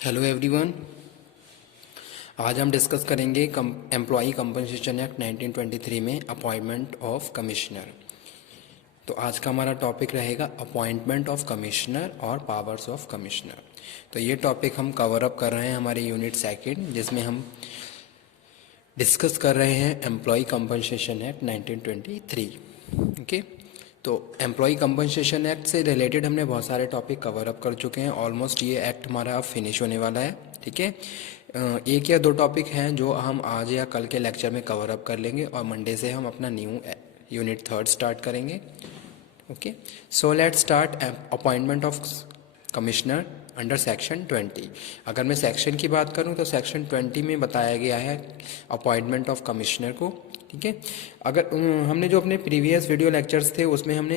Hello everyone. आज हम discuss करेंगे एम्प्लॉई कंपनसेशन एक्ट 1923 में अपॉइंटमेंट ऑफ कमिश्नर। तो आज का हमारा टॉपिक रहेगा अपॉइंटमेंट ऑफ कमिश्नर और पावर्स ऑफ कमिश्नर। तो ये टॉपिक हम कवर अप कर रहे हैं हमारे यूनिट सेकंड, जिसमें हम डिस्कस कर रहे हैं एम्प्लॉई कंपनसेशन एक्ट 1923। ओके, तो एम्प्लॉई कंपनसेशन एक्ट से रिलेटेड हमने बहुत सारे टॉपिक कवर अप कर चुके हैं। ऑलमोस्ट ये एक्ट हमारा अब फिनिश होने वाला है। ठीक है, एक या दो टॉपिक हैं जो हम आज या कल के लेक्चर में कवर अप कर लेंगे और मंडे से हम अपना न्यू यूनिट थर्ड स्टार्ट करेंगे। Okay, so let start appointment of commissioner under section 20। अगर मैं सेक्शन की बात करूं तो सेक्शन 20 में बताया गया है अपॉइंटमेंट ऑफ कमिश्नर को। ठीक है, अगर हमने जो अपने प्रीवियस वीडियो लेक्चर्स थे उसमें हमने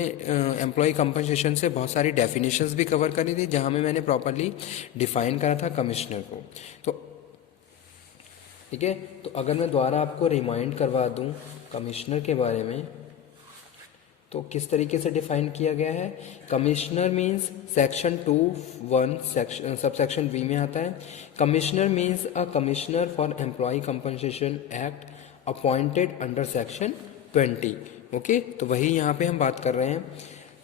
एम्प्लॉय कंपनसेशन से बहुत सारी डेफिनेशंस भी कवर करी थी, जहां में मैंने प्रॉपरली डिफाइन करा था कमिश्नर को। तो ठीक है, तो अगर मैं दोबारा आपको रिमाइंड करवा दूं कमिश्नर के बारे में, तो किस तरीके से डिफाइन किया गया है। Commissioner means section 2(1) section subsection B में आता है। Commissioner means a commissioner for employ compensation act appointed under section 20। Okay, तो वही यहाँ पे हम बात कर रहे हैं।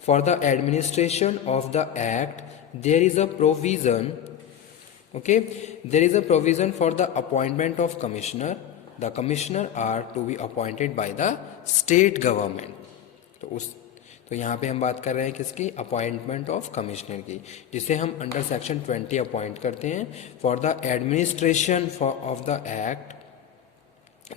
For the administration of the act there is a provision, okay, there is a provision for the appointment of commissioner. The commissioner are to be appointed by the state government. तो यहाँ पे हम बात कर रहे हैं किसकी, अपॉइंटमेंट ऑफ कमिश्नर की, जिसे हम अंडर सेक्शन 20 अपॉइंट करते हैं। For the administration of the act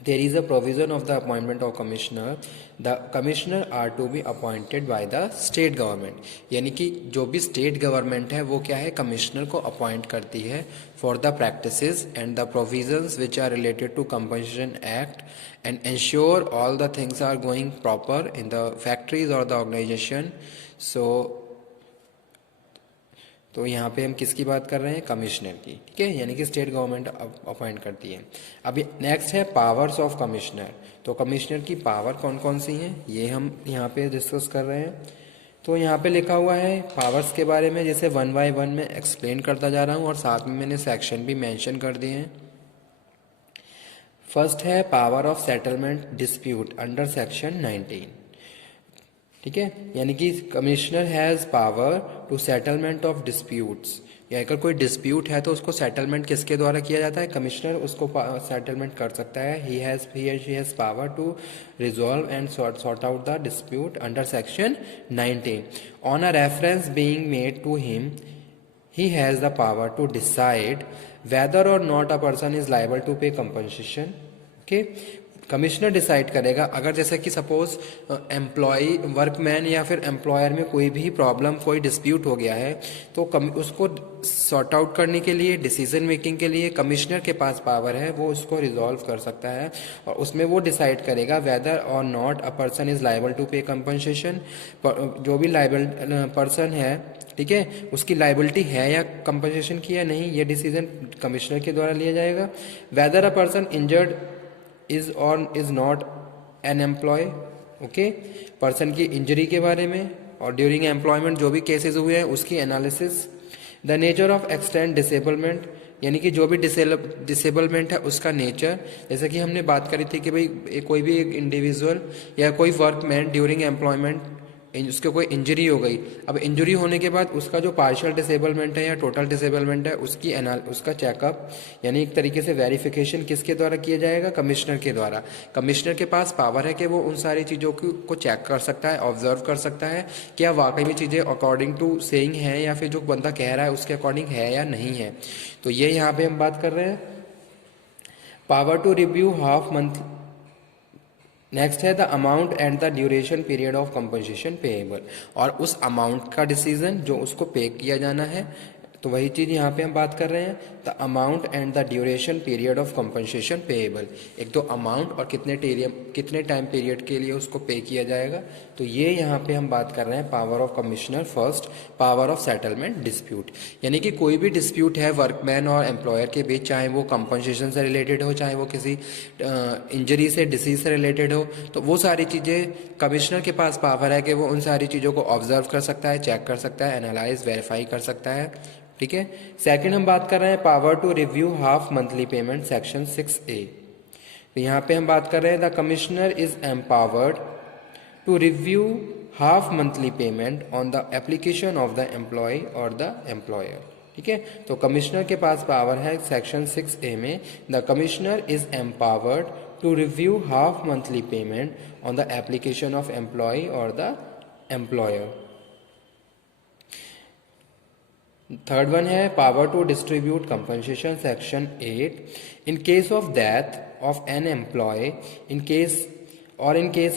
there is a provision of the appointment of commissioner. The commissioner are to be appointed by the state government। यानी कि जो भी state government है वो क्या है, कमिश्नर को अपॉइंट करती है for the practices and the provisions which are related to compensation act and ensure all the things are going proper in the factories और द ऑर्गेनाइजेशन। तो यहाँ पे हम किसकी बात कर रहे हैं, कमिश्नर की। ठीक है, यानी कि स्टेट गवर्नमेंट अपॉइंट करती है। अभी नेक्स्ट है पावर्स ऑफ कमिश्नर। तो कमिश्नर की पावर कौन कौन सी हैं ये हम यहाँ पे डिस्कस कर रहे हैं। तो यहाँ पे लिखा हुआ है पावर्स के बारे में, जैसे 1 बाय 1 में एक्सप्लेन करता जा रहा हूँ और साथ में मैंने सेक्शन भी मेंशन कर दिए हैं। फर्स्ट है power of settlement dispute under section 19। ठीक है, यानी कि commissioner has power to settlement of disputes. या अगर कोई डिस्प्यूट है तो उसको सेटलमेंट किसके द्वारा किया जाता है, कमिश्नर उसको सेटलमेंट कर सकता है। He has power to resolve and sort out the dispute under section 19 on a reference being made to him. He has the power to decide whether or not a person is liable to pay compensation. Okay, commissioner decide करेगा अगर जैसे कि suppose employ workman या फिर employer में कोई भी problem, कोई डिस्प्यूट हो गया है, तो उसको सॉर्ट आउट करने के लिए, डिसीजन मेकिंग के लिए कमिश्नर के पास पावर है, वो उसको रिजॉल्व कर सकता है और उसमें वो डिसाइड करेगा whether or not a person is liable to pay compensation. जो भी लायबल पर्सन है, ठीक है, उसकी लाइबिलिटी है या कंपनसेशन की या नहीं, ये डिसीजन कमिश्नर के द्वारा लिया जाएगा। Whether a person injured is or is not an employee. Okay, person की इंजरी के बारे में और ड्यूरिंग एम्प्लॉयमेंट जो भी केसेस हुए हैं उसकी analysis. The nature of extend disablement, यानी कि जो भी डिसेबलमेंट है उसका नेचर। जैसे कि हमने बात करी थी कि भाई कोई भी एक इंडिविजुअल या कोई वर्कमैन ड्यूरिंग एम्प्लॉयमेंट उसके कोई इंजरी हो गई, अब इंजरी होने के बाद उसका जो पार्शियल डिसेबलमेंट है या टोटल डिसेबलमेंट है उसका चेकअप यानी एक तरीके से वेरिफिकेशन किसके द्वारा किया जाएगा, कमिश्नर के द्वारा। कमिश्नर के पास पावर है कि वो उन सारी चीज़ों को चेक कर सकता है, ऑब्जर्व कर सकता है क्या वाकई में चीज़ें अकॉर्डिंग टू सेइंग है या फिर जो बंदा कह रहा है उसके अकॉर्डिंग है या नहीं है। तो ये यहाँ पे हम बात कर रहे हैं। Power to review half month. Next है the amount and the duration period of compensation payable, और उस अमाउंट का डिसीजन जो उसको पे किया जाना है। तो वही चीज़ यहाँ पे हम बात कर रहे हैं, the amount and the duration period of compensation payable. एक तो अमाउंट और कितने टाइम पीरियड के लिए उसको पे किया जाएगा। तो ये यहाँ पे हम बात कर रहे हैं power of commissioner. First, power of settlement dispute, यानी कि कोई भी डिस्प्यूट है वर्कमैन और एम्प्लॉयर के बीच, चाहे वो कंपनसेशन से रिलेटेड हो, चाहे वो किसी इंजरी से, डिसीज से रिलेटेड हो, तो वो सारी चीज़ें कमिश्नर के पास पावर है कि वो उन सारी चीज़ों को ऑब्जर्व कर सकता है, चेक कर सकता है, एनालाइज वेरीफाई कर सकता है। ठीक है। सेकंड हम बात कर रहे हैं power to review half monthly payment, section 6A। तो यहाँ पे हम बात कर रहे हैं the commissioner is empowered to review half monthly payment on the application of the employ or the employer. ठीक है, तो कमिश्नर के पास पावर है सेक्शन 6A में, the commissioner is empowered to review half monthly payment on the application of employ or the employer. Third one है power to distribute compensation, section 8। In case of death of an employ, in case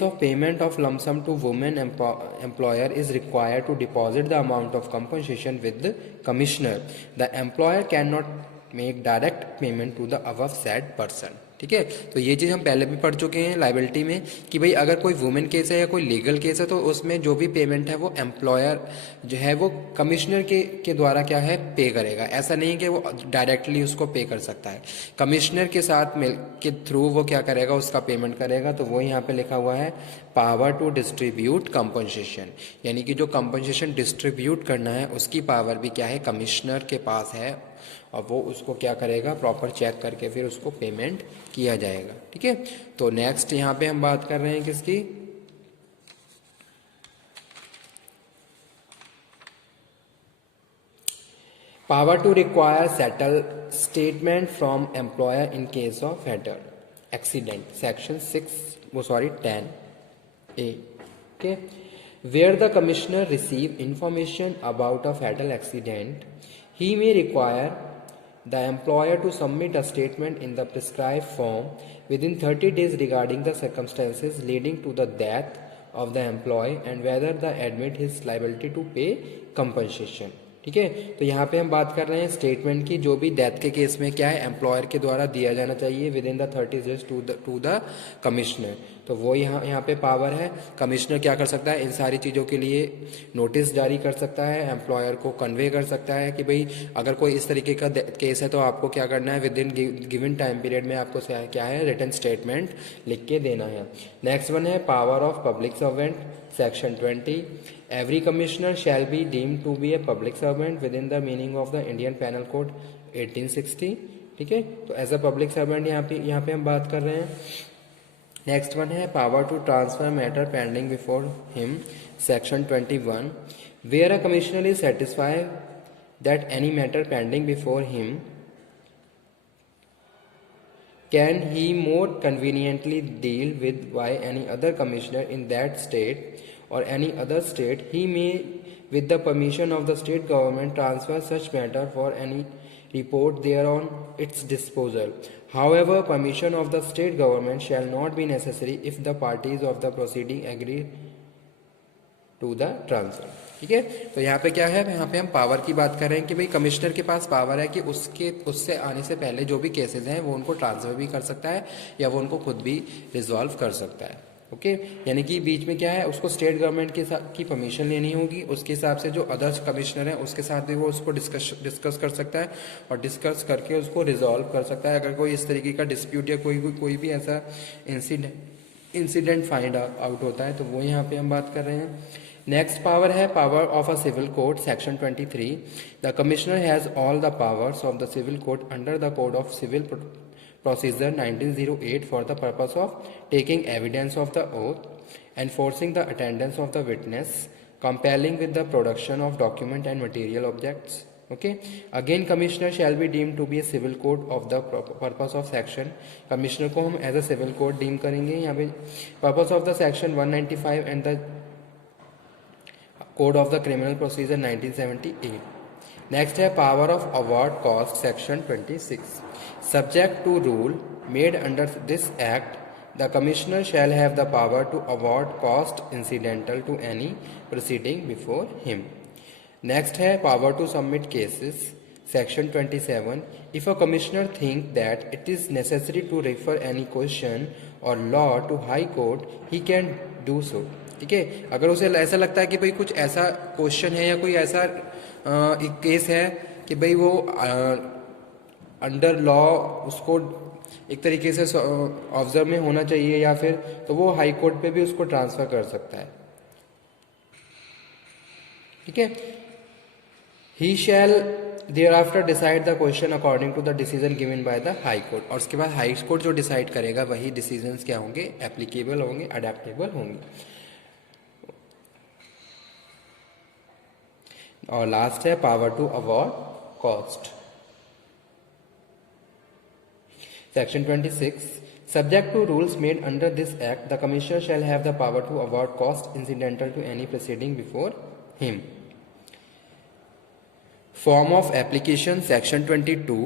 of payment of lump sum to women employer is required to deposit the amount of compensation with the commissioner. The employer cannot make direct payment to the above said person. ठीक है, तो ये चीज़ हम पहले भी पढ़ चुके हैं लाइबिलिटी में कि भाई अगर कोई वुमेन केस है या कोई लीगल केस है तो उसमें जो भी पेमेंट है वो एम्प्लॉयर जो है वो कमिश्नर के द्वारा क्या है पे करेगा। ऐसा नहीं है कि वो डायरेक्टली उसको पे कर सकता है, कमिश्नर के साथ मिल के थ्रू वो क्या करेगा उसका पेमेंट करेगा। तो वो यहाँ पे लिखा हुआ है पावर टू डिस्ट्रीब्यूट कंपनसेशन, यानी कि जो कंपनसेशन डिस्ट्रीब्यूट करना है उसकी पावर भी क्या है कमिश्नर के पास है, और वो उसको क्या करेगा प्रॉपर चेक करके फिर उसको पेमेंट किया जाएगा। ठीक है, तो नेक्स्ट यहाँ पे हम बात कर रहे हैं किसकी, power to require settle statement from employer in case of fatal accident, section 10A। Okay, where the commissioner receive information about a fatal accident, he may require the employer to submit a statement in the prescribed form within 30 days regarding the circumstances leading to the death of the employee and whether the admit his liability to pay compensation। ठीक है, तो यहाँ पे हम बात कर रहे हैं स्टेटमेंट की, जो भी डेथ के केस में क्या है एम्प्लॉयर के द्वारा दिया जाना चाहिए within the 30 days to the commissioner. तो वो यहाँ पे पावर है, कमिश्नर क्या कर सकता है इन सारी चीज़ों के लिए नोटिस जारी कर सकता है, एम्प्लॉयर को कन्वे कर सकता है कि भाई अगर कोई इस तरीके का केस है तो आपको क्या करना है with in given time period में आपको क्या है रिटन स्टेटमेंट लिख के देना है। नेक्स्ट वन है power of public servant, section 20। Every commissioner shall be deemed to be a public servant within the meaning of the Indian penal code 1860। ठीक है, तो एज अ पब्लिक सर्वेंट यहाँ पे हम बात कर रहे हैं। नेक्स्ट वन है power to transfer matter pending before him, section 21। Where a commissioner is satisfied that any matter pending before him can he more conveniently deal with by any other commissioner in that state or any other state, he may with the permission of the state government transfer such matter for any report thereon its disposal. However, permission of the state government shall not be necessary if the parties of the proceeding agree to the transfer। ठीक है, तो यहाँ पे क्या है, यहाँ पे हम पावर की बात कर रहे हैं कि भाई कमिश्नर के पास पावर है कि उससे आने से पहले जो भी केसेस हैं वो उनको ट्रांसफर भी कर सकता है या वो उनको खुद भी रिजॉल्व कर सकता है। ओके, यानी कि बीच में क्या है उसको स्टेट गवर्नमेंट के साथ की परमिशन लेनी होगी, उसके हिसाब से जो अदर्स कमिश्नर है उसके साथ भी वो उसको डिस्कस कर सकता है और डिस्कस करके उसको रिजॉल्व कर सकता है अगर कोई इस तरीके का डिस्प्यूट या कोई भी ऐसा इंसिडेंट फाइंड आउट होता है, तो वो यहाँ पे हम बात कर रहे हैं। नेक्स्ट पावर है power of a civil code, section 23। The commissioner has all the powers of the civil code under the code of civil procedure 1908 for the purpose of taking evidence of the oath, enforcing the attendance of the witness, compelling with the production of document and material objects. Okay, again commissioner shall be deemed to be a civil code of the purpose of section, commissioner को हम as a civil code deem करेंगे। यहाँ पे purpose of the section 195 and the code of the criminal procedure 1978। Next है power of award cost, section 26। Subject to rule made under this act, the commissioner shall have the power to award cost incidental to any proceeding before him. Next है power to submit cases, section 27। If a commissioner think that it is necessary to refer any question or law to high court, he can do so. ठीक है, अगर उसे ऐसा लगता है कि भाई कुछ ऐसा क्वेश्चन है या कोई ऐसा एक केस है कि भाई वो अंडर लॉ उसको एक तरीके से ऑब्जर्व में होना चाहिए या फिर, तो वो हाई कोर्ट पे भी उसको ट्रांसफर कर सकता है। ठीक है, he shall thereafter decide the question according to the decision given by the high court, और उसके बाद हाई कोर्ट जो डिसाइड करेगा वही डिसीजंस क्या होंगे, एप्लीकेबल होंगे, अडेप्टेबल होंगे। और लास्ट है power to award cost. Section 26, subject to rules made under this act, the commissioner shall have the power to award cost incidental to any proceeding before him. Form of application, section 22,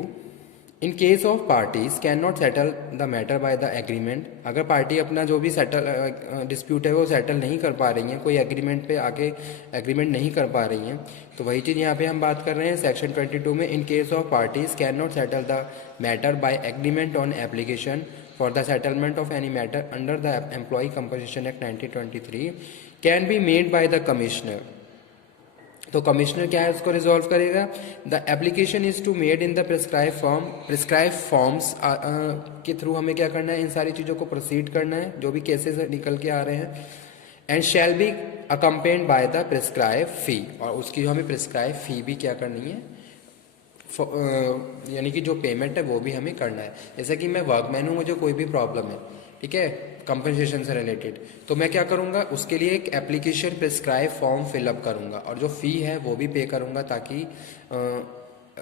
in case of parties cannot settle the matter by the agreement, अगर party अपना जो भी settle dispute है वो settle नहीं कर पा रही हैं, कोई एग्रीमेंट पे आके एग्रीमेंट नहीं कर पा रही हैं, तो वही चीज़ यहाँ पे हम बात कर रहे हैं सेक्शन 22 में। In case of parties can not settle the matter by agreement on application for the settlement of any matter under the employ compensation act 1923 can be made by the commissioner. तो commissioner क्या है उसको resolve करेगा। The application is to made in the prescribe forms के through हमें क्या करना है, इन सारी चीज़ों को प्रोसीड करना है जो भी केसेस निकल के आ रहे हैं। And shall be accompanied by the prescribe fee, और उसकी हमें प्रिस्क्राइब फी भी क्या करनी है, यानी कि जो पेमेंट है वो भी हमें करना है। जैसे कि मैं वर्कमैन हूँ, मुझे कोई भी प्रॉब्लम है, ठीक है, कंपनसेशन से रिलेटेड, तो मैं क्या करूँगा, उसके लिए एक एप्लीकेशन प्रिस्क्राइब फॉर्म फिलअप करूँगा और जो फ़ी है वो भी पे करूँगा, ताकि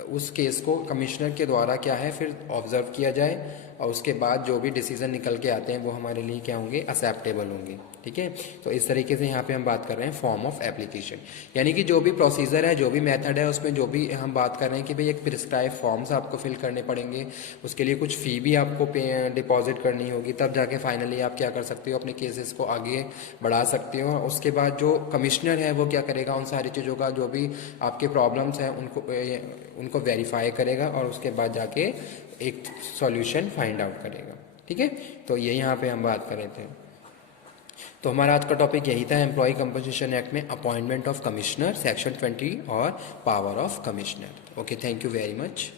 उस केस को कमिश्नर के द्वारा क्या है फिर ऑब्जर्व किया जाए, और उसके बाद जो भी डिसीजन निकल के आते हैं वो हमारे लिए क्या होंगे, एक्सेप्टेबल होंगे। ठीक है, तो इस तरीके से यहाँ पे हम बात कर रहे हैं फॉर्म ऑफ एप्लीकेशन, यानी कि जो भी प्रोसीजर है, जो भी मेथड है, उसमें जो भी हम बात कर रहे हैं कि भाई एक प्रिस्क्राइब फॉर्म्स आपको फिल करने पड़ेंगे, उसके लिए कुछ फ़ी भी आपको डिपॉजिट करनी होगी, तब जाके फाइनली आप क्या कर सकते हो, अपने केसेस को आगे बढ़ा सकते हो। उसके बाद जो कमिश्नर है वो क्या करेगा, उन सारी चीज़ों का जो भी आपके प्रॉब्लम्स हैं उनको वेरीफाई करेगा और उसके बाद जाके एक सॉल्यूशन फाइंड आउट करेगा। ठीक है, तो ये यहाँ पे हम बात कर रहे थे। तो हमारा आज का टॉपिक यही था, एम्प्लॉय कंपनसेशन एक्ट में अपॉइंटमेंट ऑफ कमिश्नर, सेक्शन 20 और power of commissioner. Okay, thank you very much.